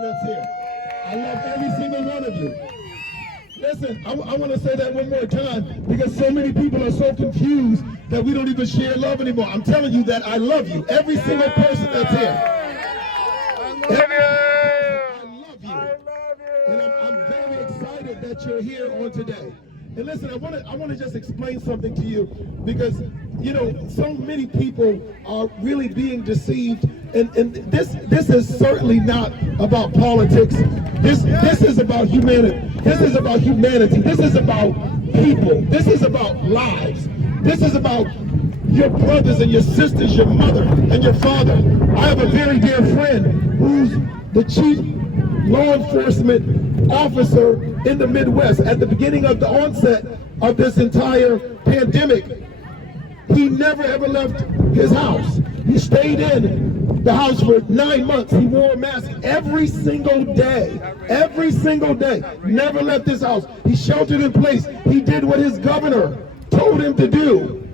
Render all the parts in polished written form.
That's here. I love every single one of you. Listen, I want to say that one more time because so many people are so confused that we don't even share love anymore. I'm telling you that I love you, every single person that's here. I love you. And I'm very excited that you're here on today. And listen, I want to just explain something to you because, you know, so many people are really being deceived. And this is certainly not about politics. This is about humanity. This is about humanity. This is about people. This is about lives. This is about your brothers and your sisters, your mother and your father. I have a very dear friend who's the chief law enforcement officer in the Midwest. At the beginning of the onset of this entire pandemic, he never ever left his house. He stayed in the house for 9 months. He wore a mask every single day. Every single day. Never left his house. He sheltered in place. He did what his governor told him to do.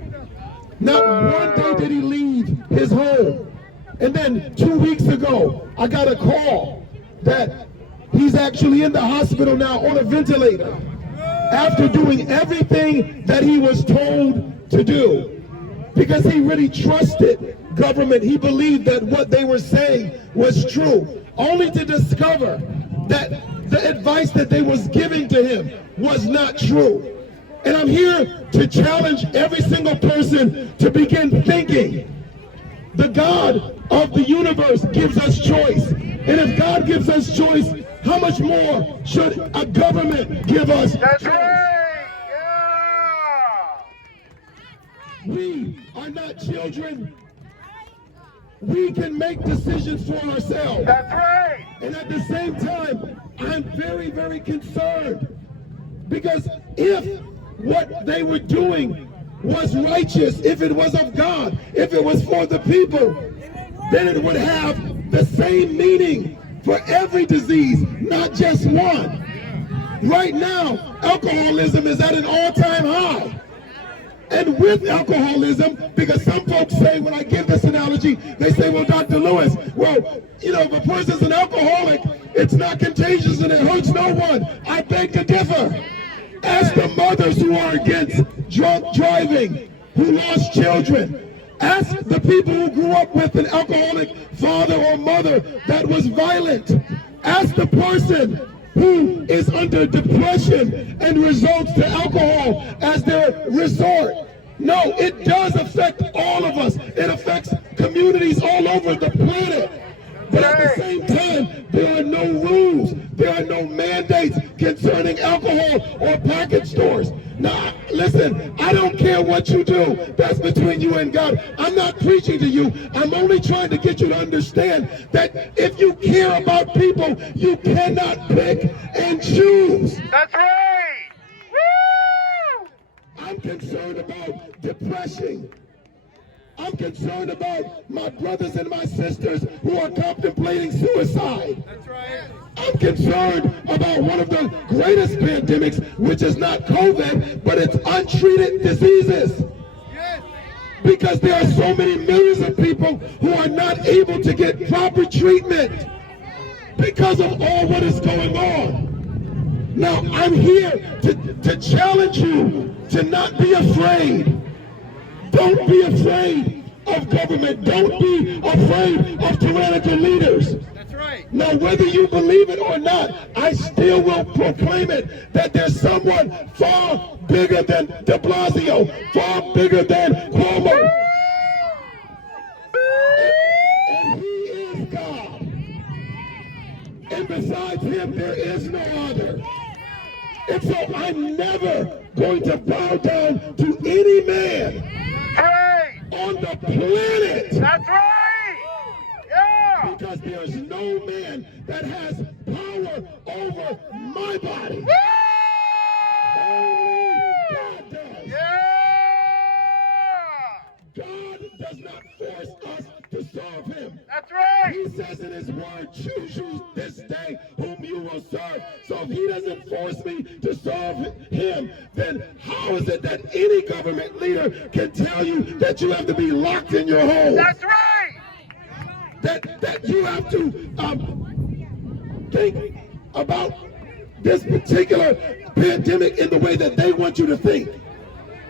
Not one day did he leave his home. And then 2 weeks ago, I got a call that he's actually in the hospital now on a ventilator after doing everything that he was told to do. Because he really trusted government. He believed that what they were saying was true, only to discover that the advice that they was giving to him was not true. And I'm here to challenge every single person to begin thinking. The God of the universe gives us choice. And if God gives us choice, how much more should a government give us choice? We are not children. We can make decisions for ourselves. That's right. And at the same time, I'm very, very concerned. Because if what they were doing was righteous, if it was of God, if it was for the people, then it would have the same meaning for every disease, not just one. Right now, alcoholism is at an all-time high. And with alcoholism, because some folks say, when I give this analogy, they say, well, Dr. Lewis, well, you know, if a person's an alcoholic, it's not contagious and it hurts no one. I beg to differ. Ask the mothers who are against drunk driving, who lost children. Ask the people who grew up with an alcoholic father or mother that was violent. Ask the person who is under depression and resorts to alcohol as their resort. No, it does affect all of us. It affects communities all over the planet. But at the same time, there are no rules, there are no mandates concerning alcohol or package stores. Now, listen, I don't care what you do. That's between you and God. I'm not preaching to you. I'm only trying to get you to understand that if you care about people, you cannot pick and choose. That's right. Woo! I'm concerned about depression. I'm concerned about my brothers and my sisters who are contemplating suicide. That's right. I'm concerned about one of the greatest pandemics, which is not COVID, but it's untreated diseases. Yes. Because there are so many millions of people who are not able to get proper treatment because of all what is going on. Now, I'm here to challenge you to not be afraid. Don't be afraid of government. Don't be afraid of tyrannical leaders. That's right. Now, whether you believe it or not, I still will proclaim it that there's someone far bigger than de Blasio, far bigger than Cuomo. And he is God. And besides him, there is no other. And so I'm never going to bow down to any man on the planet. That's right. Yeah. Because there's no man that has power over my body. Woo! Only God does. Yeah. God does not force us to serve him. That's right. He says in his word, choose you this day whom you will serve. So if he doesn't force me to serve him, then how is it that any government leader can tell you that you have to be locked in your home? That's right. That you have to think about this particular pandemic in the way that they want you to think.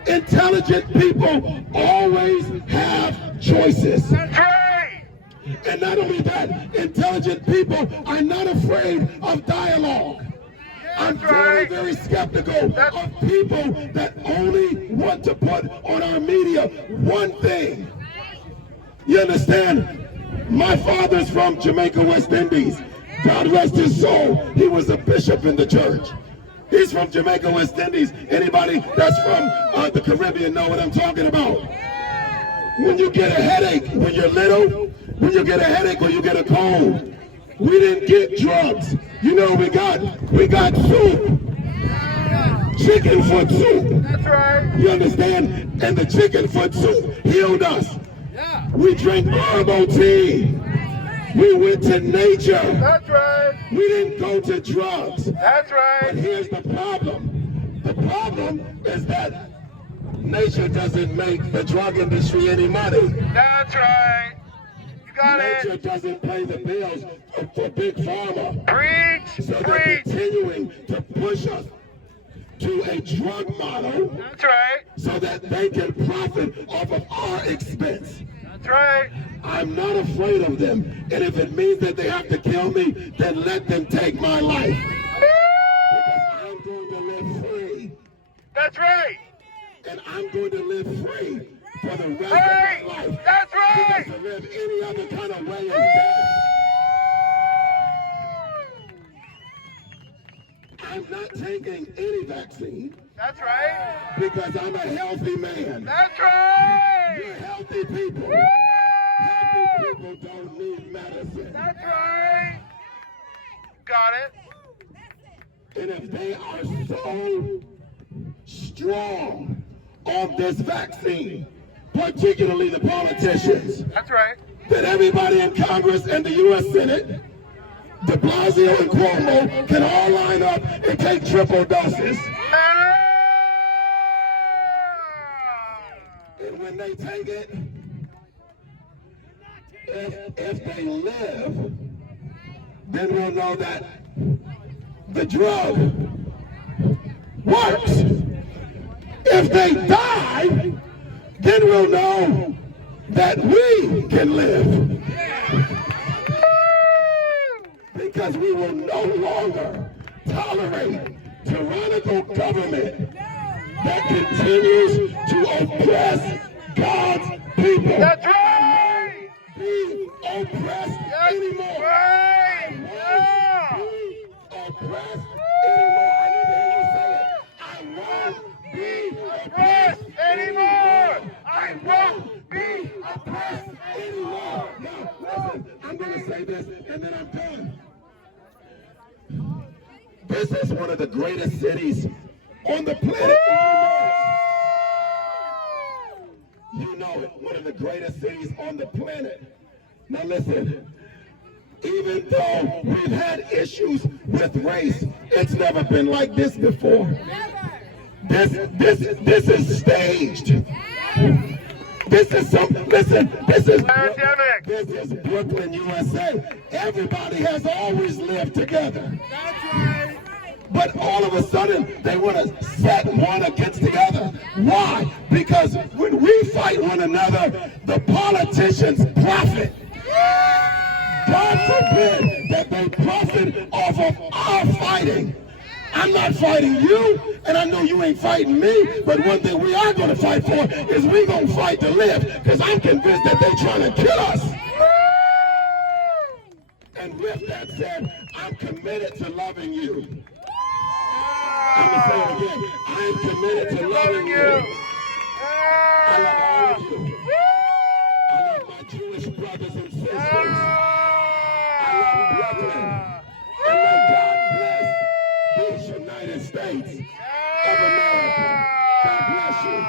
Intelligent people always have choices. That's right. And not only that, intelligent people are not afraid of dialogue. I'm very, very skeptical of people that only want to put on our media one thing. You understand? My father's from Jamaica, West Indies. God rest his soul. He was a bishop in the church. He's from Jamaica, West Indies. Anybody that's from the Caribbean know what I'm talking about. When you get a headache when you're little, when you get a headache or you get a cold, we didn't get drugs. You know, we got soup. Chicken foot soup. That's right. You understand? And the chicken foot soup healed us. Yeah. We drank herbal tea. We went to nature. That's right. We didn't go to drugs. That's right. But here's the problem. The problem is that nature doesn't make the drug industry any money. That's right. You got Nature it. doesn't pay the bills for Big Pharma. Preach. So they're Preach. continuing to push us to a drug model That's right. so that they can profit off of our expense. That's right. I'm not afraid of them. And if it means that they have to kill me, then let them take my life. Because I'm going to live free. That's right. And I'm going to live free for the rest Right. of my life. That's right. Because to live any other kind of way is death. I'm not taking any vaccine That's right. because I'm a healthy man. That's right. You're healthy people. Healthy people don't need medicine. That's right. Got it. And if they are so strong on this vaccine, particularly the politicians, That's right. that everybody in Congress and the U.S. Senate, de Blasio and Cuomo, can all line up and take triple doses. And when they take it, if they live, then we'll know that the drug works. If they die, then we'll know that we can live. Because we will no longer tolerate tyrannical government that continues to oppress God's people. That's right. Be oppressed That's anymore. right. Yeah. Be oppressed anymore. I need to hear you say it. I won't be oppressed anymore. I won't Be oppressed anymore. Now, listen, I'm going to say this and then I'm done. This is one of the greatest cities on the planet. You know it. One of the greatest cities on the planet. Now listen, even though we've had issues with race, it's never been like this before. This is staged. This is Pandemic. this is Brooklyn, USA. Everybody has always lived together. That's right. But all of a sudden, they want to set one against the other. Why? Because when we fight one another, the politicians profit. God forbid that they profit off of our fighting. I'm not fighting you, and I know you ain't fighting me, but one thing we are going to fight for is we going to fight to live, because I'm convinced that they're trying to kill us. And with that said, I'm committed to loving you. I'm going to say it again. I am committed to loving you. I love all of you. I love my Jewish brothers and sisters. I love Brooklyn. And may God bless these United States of America. God bless you.